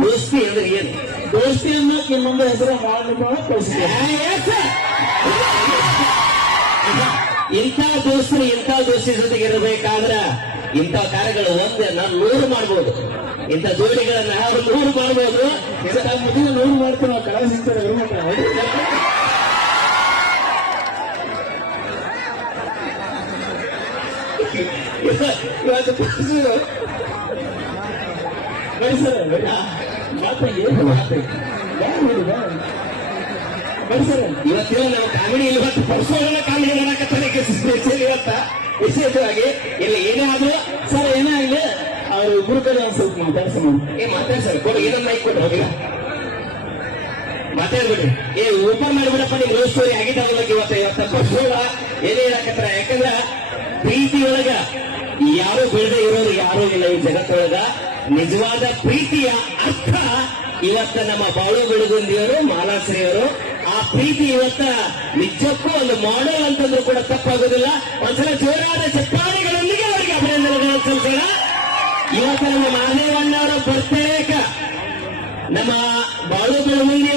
ದೋಸ್ತಿ ಅಂದ್ರೆ ಏನು? ದೋಸ್ತಿಯನ್ನ ಇನ್ನೊಂದು ಹೆಸರು ಮಾಡಲಿಕ್ಕೆ ಕಳಿಸಿದೆ. ಇಂಥ ದೋಸ್ತಿ ಜೊತೆಗೆ ಇರಬೇಕಾದ್ರ ಇಂಥ ಕಾರ್ಯಗಳು ಒಂದೇ ನಾನು 100 ಮಾಡ್ಬೋದು. ಇಂಥ ಜೋಡಿಗಳನ್ನ 100 ಮಾಡ್ಬೋದು. ಮದುವೆ 100 ಮಾಡ್ತೀವಿ ನಾವು ಕಳ ಸಿಗ್ತಾರೆ. ಇವತ್ತು ಇವತ್ತೇನು ನಾವು ಕಾಮಿಡಿ ಇವತ್ತು ಪರಸೋಣ ಕಾಮಿಡಿ ಮಾಡಕತ್ತಾನೆ ಇವತ್ತ ವಿಶೇಷವಾಗಿ ಇಲ್ಲಿ ಏನೇ ಆದ್ರೂ ಸರ್ ಏನೇ ಆಗಲಿ ಅವ್ರು ಇಬ್ರು ಕಡೆ ಒಂದು ಸ್ವಲ್ಪ ಮಾತಾಡ್ಸರ್ ಕೊಡು ಏನನ್ನ ಮೈಕ್ ಕೊಟ್ಟು ಹೋಗಿಲ್ಲ ಮಾತಾಡ್ಬಿಡ್ರಿ. ಓಪನ್ ಮಾಡಿಬಿಡಪ್ಪ ನಿಮ್ ಲವ್ ಸ್ಟೋರಿ ಆಗಿದ್ದಾವಲ್ಲ ಇವತ್ತ ಪರಸೋಳ ಏನೇ ಹೇಳಕತ್ತಾರ. ಯಾಕಂದ್ರ ಪ್ರೀತಿ ಒಳಗ ಯಾರು ಬೆಳೆದೇ ಇರೋರು ಯಾರೂ ಇಲ್ಲ ಈ ಜಗತ್ತೊಳಗ. ನಿಜವಾದ ಪ್ರೀತಿಯ ಅರ್ಥ ಇವತ್ತ ನಮ್ಮ ಬಾಳು ಬೆಳಗುಂದಿಯವರು ಮಾಲಾಶ್ರೀಯವರು ಆ ಪ್ರೀತಿ ಇವತ್ತ ನಿಜಕ್ಕೂ ಒಂದು ಮಾಡೆಲ್ ಅಂತಂದ್ರೂ ಕೂಡ ತಪ್ಪಾಗೋದಿಲ್ಲ. ಒಂದ್ಸಲ ಜೋರಾದ ಚಪ್ಪಾಳೆಗಳೊಂದಿಗೆ ಅವರಿಗೆ ಅಭಿನಂದನೆಗಳನ್ನು ಸಲ್ಲಿಸೋಣ. ಇವತ್ತ ನಮ್ಮ ಮಹದೇವಣ್ಣವರ ಬರ್ತಡೇಕ ನಮ್ಮ ಬಾಳು ಬೆಳಗುಂದಿ